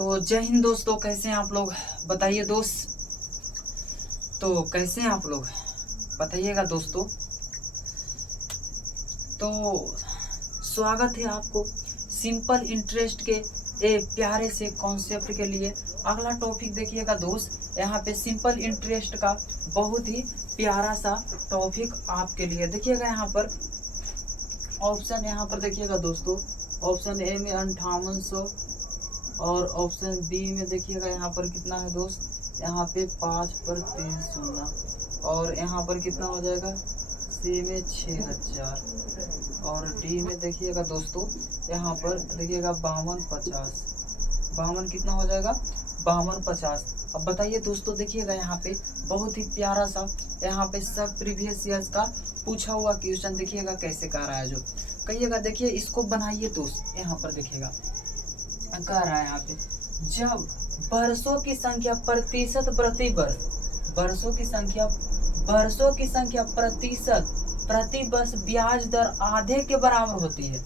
तो जय हिंद दोस्तों, कैसे हैं आप लोग? बताइए दोस्त। तो कैसे हैं आप लोग, बताइएगा दोस्तों। तो स्वागत है आपको सिंपल इंटरेस्ट के एक प्यारे से कॉन्सेप्ट के लिए। अगला टॉपिक देखिएगा दोस्त, यहाँ पे सिंपल इंटरेस्ट का बहुत ही प्यारा सा टॉपिक आपके लिए। देखिएगा यहाँ पर ऑप्शन, यहाँ पर देखिएगा दोस्तों, ऑप्शन ए में 5800 और ऑप्शन बी में देखिएगा यहाँ पर कितना है दोस्त, यहाँ पे 5 पर 3 शून्य, और यहाँ पर कितना हो जाएगा, सी में 6000 और डी में देखिएगा दोस्तों, यहाँ पर देखिएगा 5250 कितना हो जाएगा, 5250। अब बताइए दोस्तों, देखिएगा यहाँ पे बहुत ही प्यारा सा यहाँ पे सब प्रीवियस ईयर्स का पूछा हुआ क्वेश्चन देखिएगा कैसे कर रहा है। जो कहिएगा देखिए इसको बनाइए दोस्त। यहाँ पर देखिएगा कह रहा है यहाँ पे, जब वर्षों की संख्या प्रतिशत प्रति वर्ष, वर्षों की संख्या प्रति वर्ष ब्याज दर आधे के बराबर होती है।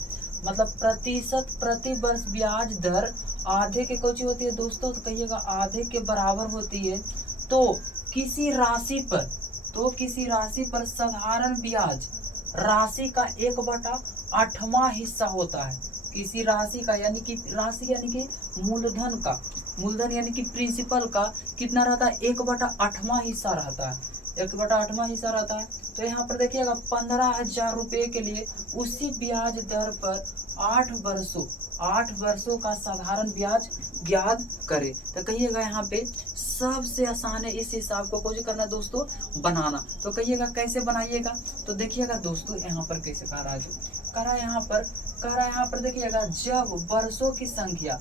मतलब प्रतिशत प्रति वर्ष ब्याज दर आधे के कोची होती है दोस्तों, तो कहिएगा आधे के बराबर होती है। तो किसी राशि पर साधारण ब्याज राशि का 1/8वां हिस्सा होता है। किसी राशि का यानी कि मूलधन यानी कि प्रिंसिपल का कितना रहता है, 1/8वां हिस्सा रहता है, 1/8वां हिस्सा रहता है। तो यहाँ पर देखिएगा 15,000 रुपये के लिए उसी ब्याज दर पर 8 वर्षों का साधारण ब्याज ज्ञात करे। तो कहिएगा यहाँ पे सबसे आसान है इस हिसाब को कोशिश करना दोस्तों बनाना। तो कहिएगा कैसे बनाइएगा, तो देखिएगा दोस्तों यहाँ पर कैसे कह रहा है, कह रहा है यहाँ पर देखिएगा, जब वर्षों की संख्या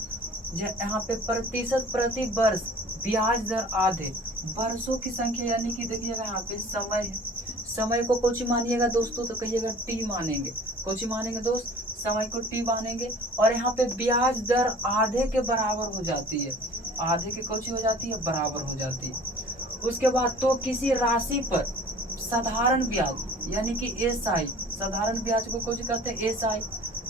यहाँ पे प्रतिशत प्रति वर्ष ब्याज दर आधे, वर्षों की संख्या यानी कि देखिएगा यहाँ पे समय को कोची मानिएगा दोस्तों, तो कहिएगा टी मानेंगे, कोची मानेंगे दोस्त, समय को टी मानेंगे। और यहाँ पे ब्याज दर आधे के बराबर हो जाती है, आधे के कोची हो जाती है, बराबर हो जाती है। उसके बाद तो किसी राशि पर साधारण ब्याज यानी कि एसआई, साधारण ब्याज को कोची कहते हैं एसआई।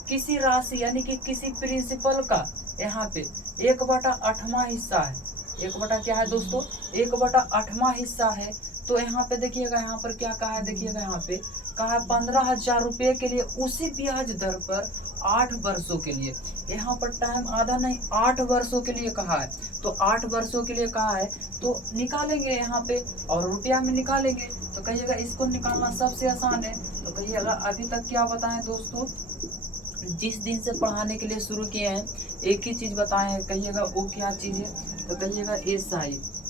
किसी राशि यानी कि किसी प्रिंसिपल का यहाँ पे 1/8वां हिस्सा है, 1 क्या है दोस्तों, 1/8वां हिस्सा है। तो यहाँ पे देखिएगा यहाँ पर क्या कहा है, देखिएगा यहाँ पे कहा 15,000 रुपये के लिए उसी ब्याज दर पर 8 वर्षों के लिए, यहाँ पर टाइम आधा नहीं 8 वर्षों के लिए कहा है। तो 8 वर्षों के लिए कहा है, तो निकालेंगे यहाँ पे और रुपया में निकालेंगे। तो कहिएगा इसको निकालना सबसे आसान है। तो कहिएगा अभी तक क्या बताएं दोस्तों, जिस दिन से पढ़ाने के लिए शुरू किए हैं एक ही चीज बताए हैं, कहिएगा वो क्या चीज है, तो कहिएगा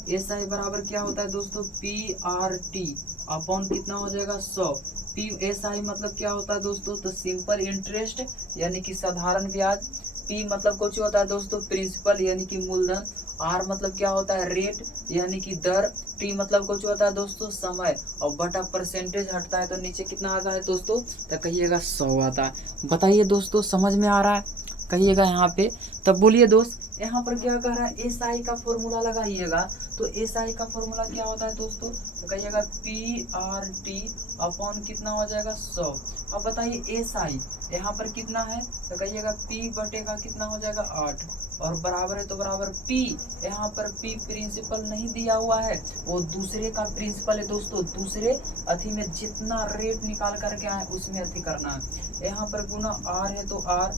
एसआई बराबर क्या होता है दोस्तों, PRT अपॉन कितना हो जाएगा 100। PSI मतलब क्या होता है दोस्तों, तो सिंपल इंटरेस्ट यानी कि साधारण ब्याज। P मतलब कुछ होता है दोस्तों प्रिंसिपल यानी कि मूलधन। R मतलब क्या होता है, रेट यानी कि दर। T मतलब कुछ होता है दोस्तों समय, और बटा परसेंटेज हटता है तो नीचे कितना आता है दोस्तों, तो कहिएगा 100 आता है। बताइए दोस्तों समझ में आ रहा है, कहिएगा यहाँ पे। तब बोलिए दोस्त यहाँ पर क्या कह रहा है, एसआई का फॉर्मूला लगाइएगा। तो एसआई का फॉर्मूला क्या होता है दोस्तों, तो कहिएगा PRT अपॉन कितना हो जाएगा 100। अब बताइए एसआई यहाँ पर कितना है, तो कहिएगा P बटे का कितना हो जाएगा 8 और बराबर है तो बराबर P। यहाँ पर P प्रिंसिपल नहीं दिया हुआ है, वो दूसरे का प्रिंसिपल है दोस्तों, दूसरे अथी में जितना रेट निकाल करके आए उसमें अथी करना है। यहाँ पर गुना R है तो R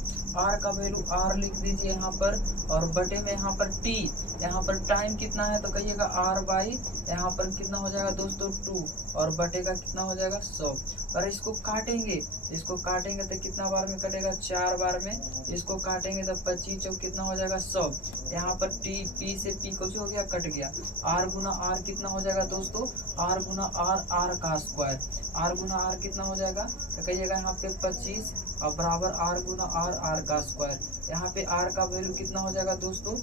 का वैल्यू R लिख दीजिए यहाँ पर, और बटे में यहाँ पर T, यहाँ पर टाइम कितना है, तो कहिएगा R बाई यहाँ पर कितना हो जाएगा दोस्तों 2 और बटे का कितना हो जाएगा 100। और इसको काटेंगे तो कितना बार में कटेगा, 4 बार में। इसको काटेंगे तो 25 चौक कितना हो जाएगा 100। यहाँ पर P से P कुछ हो गया, कट गया। R गुना R कितना हो जाएगा दोस्तों, R गुना R का स्क्वायर, R गुना R कितना हो जाएगा, तो कहिएगा यहाँ पे 25 और बराबर R गुना R का स्क्वायर। यहाँ पे R का वैल्यू कितना हो जाएगा दोस्तों,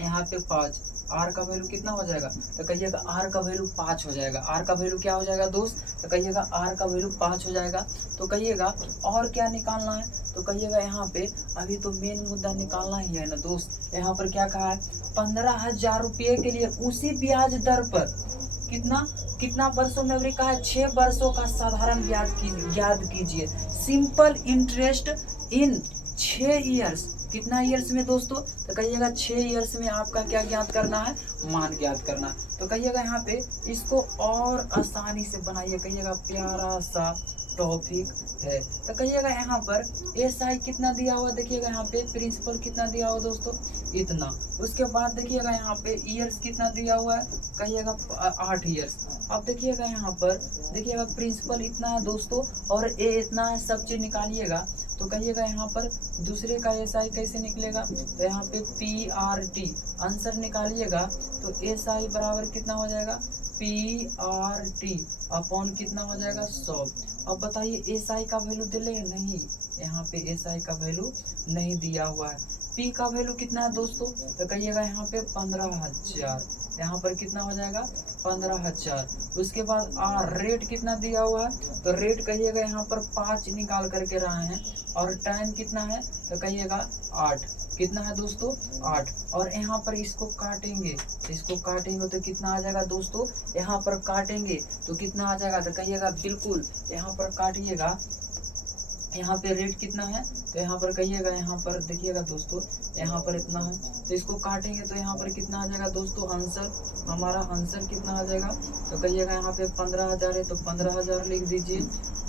यहाँ पे 5, R का वैल्यू कितना हो जाएगा, तो कहिएगा R का वैल्यू 5 हो जाएगा। R का वैल्यू क्या हो जाएगा दोस्त, तो कहिएगा R का वैल्यू 5 हो जाएगा। तो कहिएगा और क्या निकालना है, तो कहिएगा यहाँ पे अभी तो मेन मुद्दा निकालना ही है ना दोस्त। यहाँ पर क्या कहा है, 15,000 रुपये के लिए उसी ब्याज दर पर कितना वर्षों में कहा है, 6 वर्षों का साधारण ब्याज याद कीजिए। सिंपल इंटरेस्ट इन 6 ईयर्स कितना ईयर्स में दोस्तों, तो कहिएगा 6 ईयर्स में आपका क्या ज्ञात करना है, मान ज्ञात करना। तो कहिएगा यहाँ पे इसको और आसानी से बनाइए, कहिएगा प्यारा सा टॉपिक है। तो कहिएगा यहाँ पर SI कितना दिया हुआ, देखिएगा यहाँ पे प्रिंसिपल कितना दिया हुआ दोस्तों, इतना। उसके बाद देखिएगा यहाँ पे ईयर्स कितना दिया हुआ है, कहिएगा 8 ईयर्स। अब देखिएगा यहाँ पर देखिएगा प्रिंसिपल इतना है दोस्तों और ए इतना है, सब चीज निकालिएगा। तो कहिएगा यहाँ पर दूसरे का SI कैसे निकलेगा, तो यहाँ पे PRT आंसर निकालिएगा। तो SI बराबर कितना हो जाएगा, PRT अपॉन कितना हो जाएगा 100। अब बताइए SI का वैल्यू दिले नहीं, यहाँ पे SI का वैल्यू नहीं दिया हुआ है। P का वैल्यू कितना है दोस्तों, तो कहिएगा यहाँ पे 15,000, यहाँ पर कितना हो जाएगा 15,000। उसके बाद R रेट कितना दिया हुआ है, तो रेट कहिएगा यहाँ पर 5 निकाल करके रहे हैं, और टाइम कितना है, तो कहिएगा 8। कितना है दोस्तों 8। और यहाँ पर इसको काटेंगे, तो कितना आ जाएगा दोस्तों, यहाँ पर काटेंगे तो कितना आ जाएगा, तो कहिएगा बिल्कुल यहाँ पर काटिएगा। यहाँ पे रेट कितना है, तो यहाँ पर कहिएगा, यहाँ पर देखिएगा दोस्तों, यहाँ पर इतना है, तो इसको काटेंगे तो यहाँ पर कितना आ जाएगा दोस्तों, आंसर हमारा आंसर कितना आ जाएगा, तो कहिएगा यहाँ पे 15,000 है, तो 15,000 लिख दीजिए,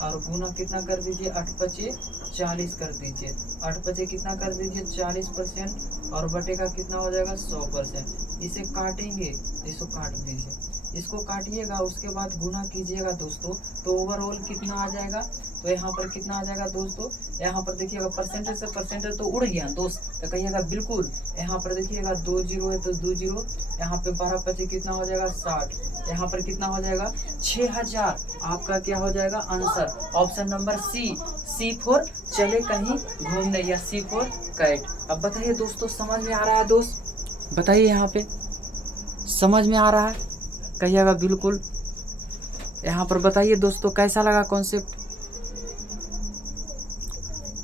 और गुना कितना कर दीजिए, 8 पचे 40 कर दीजिए, 8 पचे कितना कर दीजिए 40%, और बटे का कितना हो जाएगा 100%। इसे काटेंगे, इसको काट दीजिए, इसको काटिएगा, उसके बाद गुना कीजिएगा दोस्तों, तो ओवरऑल कितना आ जाएगा, तो यहाँ पर कितना आ जाएगा दोस्तों, यहाँ पर देखिएगा परसेंटेज से परसेंटेज तो उड़ गया दोस्त, तो कहिएगा बिल्कुल। यहाँ पर देखिएगा 2 जीरो है, तो 2 जीरो, यहाँ पे 12 पचे कितना हो जाएगा 60, यहाँ पर कितना हो जाएगा 6,000। आपका क्या हो जाएगा answer, option number C for चले कहीं घूमने, या C फॉर कैट। अब बताइए दोस्तों समझ में आ रहा है दोस्त, बताइए यहाँ पे समझ में आ रहा है, कहिएगा बिल्कुल। यहाँ पर बताइए दोस्तों कैसा लगा कॉन्सेप्ट।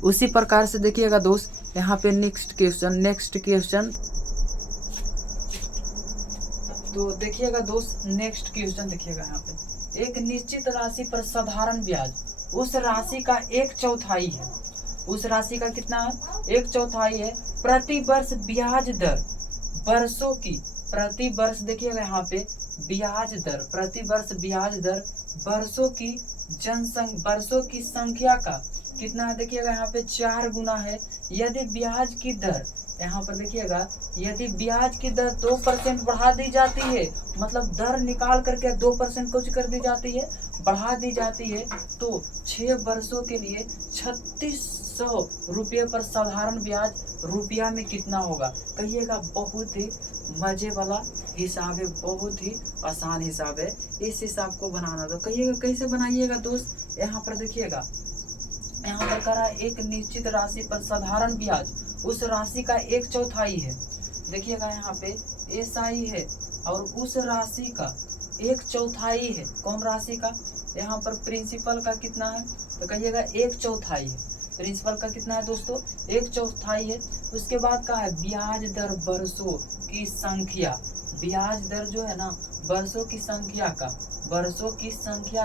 उसी प्रकार से देखिएगा दोस्त, यहाँ पे नेक्स्ट क्वेश्चन तो देखिएगा दोस्त, नेक्स्ट क्वेश्चन देखिएगा यहाँ पे, एक निश्चित राशि पर साधारण ब्याज उस राशि का 1/4 है, उस राशि का कितना है 1/4 है, प्रति वर्ष ब्याज दर वर्षों की, प्रति वर्ष देखिएगा यहाँ पे ब्याज दर, प्रति वर्ष ब्याज दर वर्षों की संख्या का कितना है, देखिएगा यहाँ पे 4 गुना है। यदि ब्याज की दर, यहाँ पर देखिएगा, यदि ब्याज की दर 2% बढ़ा दी जाती है, मतलब दर निकाल करके 2% कुछ कर दी जाती है, बढ़ा दी जाती है, तो 6 वर्षों के लिए 3600 रुपये पर साधारण ब्याज रुपया में कितना होगा। कहिएगा बहुत ही मजे वाला हिसाब है, बहुत ही आसान हिसाब है, इस हिसाब को बनाना। तो कहिएगा कैसे बनाइएगा दोस्त, यहाँ पर देखिएगा, यहाँ पर करा एक निश्चित राशि पर साधारण ब्याज उस राशि का 1/4 है। देखिएगा यहाँ पे SI है, और उस राशि का 1/4 है, कौन राशि का, यहाँ पर प्रिंसिपल का कितना है, तो कहिएगा 1/4 है, प्रिंसिपल का कितना है दोस्तों 1/4 है। उसके बाद का है ब्याज दर वर्षों की संख्या, ब्याज दर जो है ना वर्षों की संख्या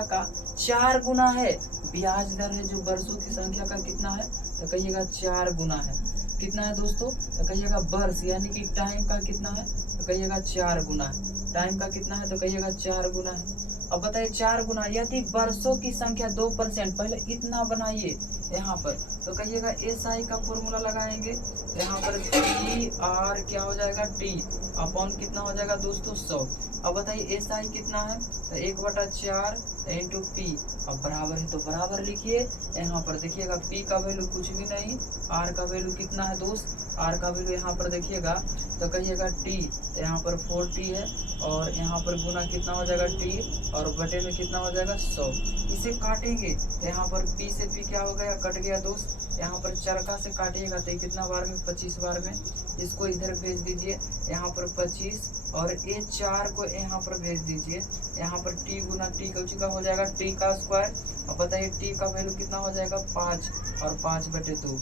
का 4 गुना है, ब्याज दर है जो वर्षों की संख्या का कितना है, तो कहिएगा 4 गुना है। कितना है दोस्तों, तो कहिएगा वर्ष यानी कि टाइम का कितना है, तो कहिएगा 4 गुना है, टाइम का कितना है, तो कहिएगा 4 गुना है। अब बताइए 4 गुना, यदि वर्षों की संख्या 2%, पहले इतना बनाइए यहाँ पर, तो कहिएगा SI का फॉर्मूला लगाएंगे, यहाँ पर PR क्या हो जाएगा T अपॉन कितना हो जाएगा दोस्तों 100। अब बताइए SI कितना है, तो 1/4 इंटू P, अब बराबर है तो बराबर लिखिए। यहाँ पर देखिएगा P का वैल्यू कुछ भी नहीं, R का वैल्यू कितना है दोस्त, R का वैल्यू यहाँ पर देखिएगा, तो कहिएगा T, तो यहाँ पर 40 है, और यहाँ पर गुना कितना हो जाएगा T, और बटे में कितना हो जाएगा 100। इसे काटेंगे तो यहाँ पर P से P क्या हो गया, कट गया दोस्त। यहाँ पर चरका से काटिएगा तो कितना बार में, 25 बार में। इसको इधर भेज दीजिए, यहाँ पर 25, और ये 4 को यहाँ पर भेज दीजिए। यहाँ पर T गुना T का हो जाएगा T का स्क्वायर। अब बताइए T का वैल्यू कितना हो जाएगा 5, और 5/2।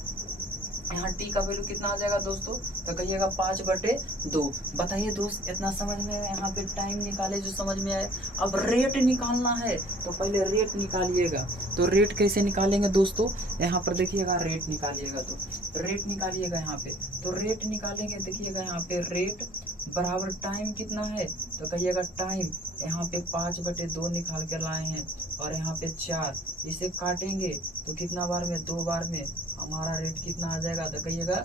यहाँ टी का वैल्यू कितना आ जाएगा दोस्तों, तो कहिएगा 5/2। बताइए दोस्त, इतना समझ में आया? यहाँ पे टाइम निकाले जो समझ में आए। अब रेट निकालना है तो पहले रेट निकालिएगा। तो रेट कैसे निकालेंगे दोस्तों, यहाँ पर देखिएगा रेट निकालिएगा, तो रेट निकालिएगा यहाँ पे। तो रेट निकालेंगे, देखिएगा यहाँ पे रेट बराबर टाइम कितना है, तो कहिएगा टाइम यहाँ पे 5/2 निकाल के लाए हैं, और यहाँ पे 4, इसे काटेंगे तो कितना बार में, 2 बार में, हमारा रेट कितना आ जाएगा, तो कहिएगा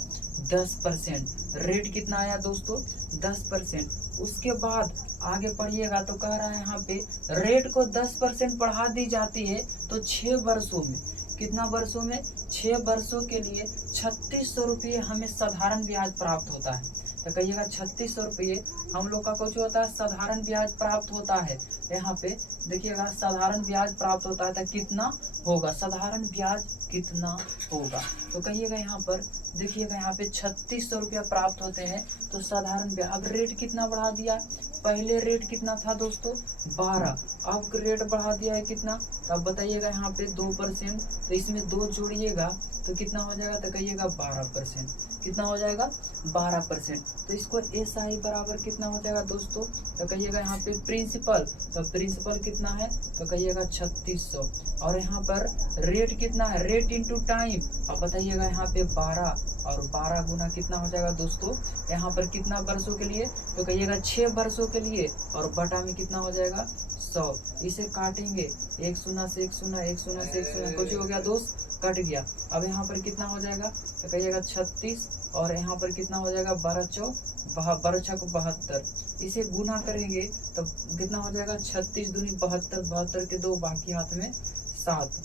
10%। रेट कितना आया दोस्तों, 10%। उसके बाद आगे पढ़िएगा तो कह रहा है यहाँ पे रेट को 10% बढ़ा दी जाती है तो 6 वर्षों में, कितना वर्षों में, 6 वर्षों के लिए 3600 रुपये हमें साधारण ब्याज प्राप्त होता है। तो कहिएगा 3600 रुपये हम लोग का कुछ होता है, साधारण ब्याज प्राप्त होता है। यहाँ पे देखिएगा साधारण ब्याज प्राप्त होता है, तो कितना होगा, साधारण ब्याज कितना होगा, तो कहिएगा यहाँ पर देखिएगा यहाँ पे 3600 रुपया प्राप्त होते हैं, तो साधारण ब्याज। अब रेट कितना बढ़ा दिया, पहले रेट कितना था दोस्तों, 12, अब रेट बढ़ा दिया है कितना, तो अब बताइएगा यहाँ पे 2%, तो इसमें 2 जोड़िएगा तो कितना हो जाएगा, तो कहिएगा 12%। कितना हो जाएगा, 12%। तो इसको SI बराबर कितना हो जाएगा दोस्तों, तो कहिएगा यहाँ पे प्रिंसिपल, तो प्रिंसिपल कितना है, तो कहिएगा 3600, और यहाँ पर रेट कितना है, रेट इंटू टाइम, अब बताइएगा यहाँ पे 12, और 12 गुना कितना हो जाएगा दोस्तों, यहाँ पर कितना वर्षों के लिए, तो कहिएगा 6 वर्षों के लिए, और बटा में कितना हो जाएगा 100। इसे काटेंगे, 1 शून्य से 1 शून्य, 1 शून्य से 1 शून्य, कुछ हो गया दोस्त, कट गया। अब यहाँ पर कितना हो जाएगा, तो कहिएगा 36, और यहाँ पर कितना हो जाएगा 12×4 72। इसे गुना करेंगे तो कितना हो जाएगा, 36 दूनी 72, 72 के 2 बाकी हाथ में 7,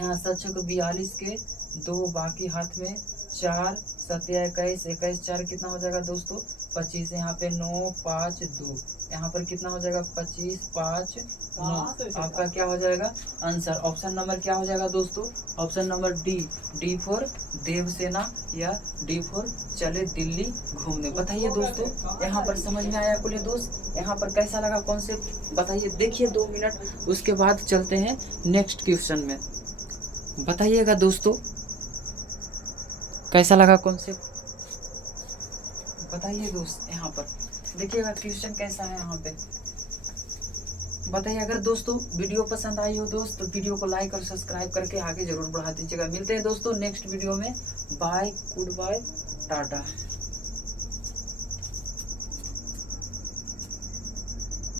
यहाँ 7×6 42 के 2 बाकी हाथ में 4, 7 21, 21 4 कितना हो जाएगा दोस्तों 25, यहाँ पे 9 5 2, यहाँ पर कितना हो जाएगा 25 5 9। आपका क्या हो जाएगा आंसर, ऑप्शन नंबर क्या हो जाएगा दोस्तों, option number D for Devasena, या डी फॉर चले दिल्ली घूमने। बताइए दोस्तों, यहाँ पर समझ में आया बोले दोस्त, यहाँ पर कैसा लगा कॉन्सेप्ट बताइए, देखिए 2 मिनट, उसके बाद चलते हैं नेक्स्ट क्वेश्चन में। बताइएगा दोस्तों कैसा लगा कॉन्सेप्ट, बताइए दोस्त। यहाँ पर देखिएगा क्वेश्चन कैसा है यहाँ पे, बताइए। अगर दोस्तों वीडियो पसंद आई हो दोस्त, तो वीडियो को लाइक और सब्सक्राइब करके आगे जरूर बढ़ा दीजिएगा। मिलते हैं दोस्तों नेक्स्ट वीडियो में, बाय, गुड बाय, टाटा।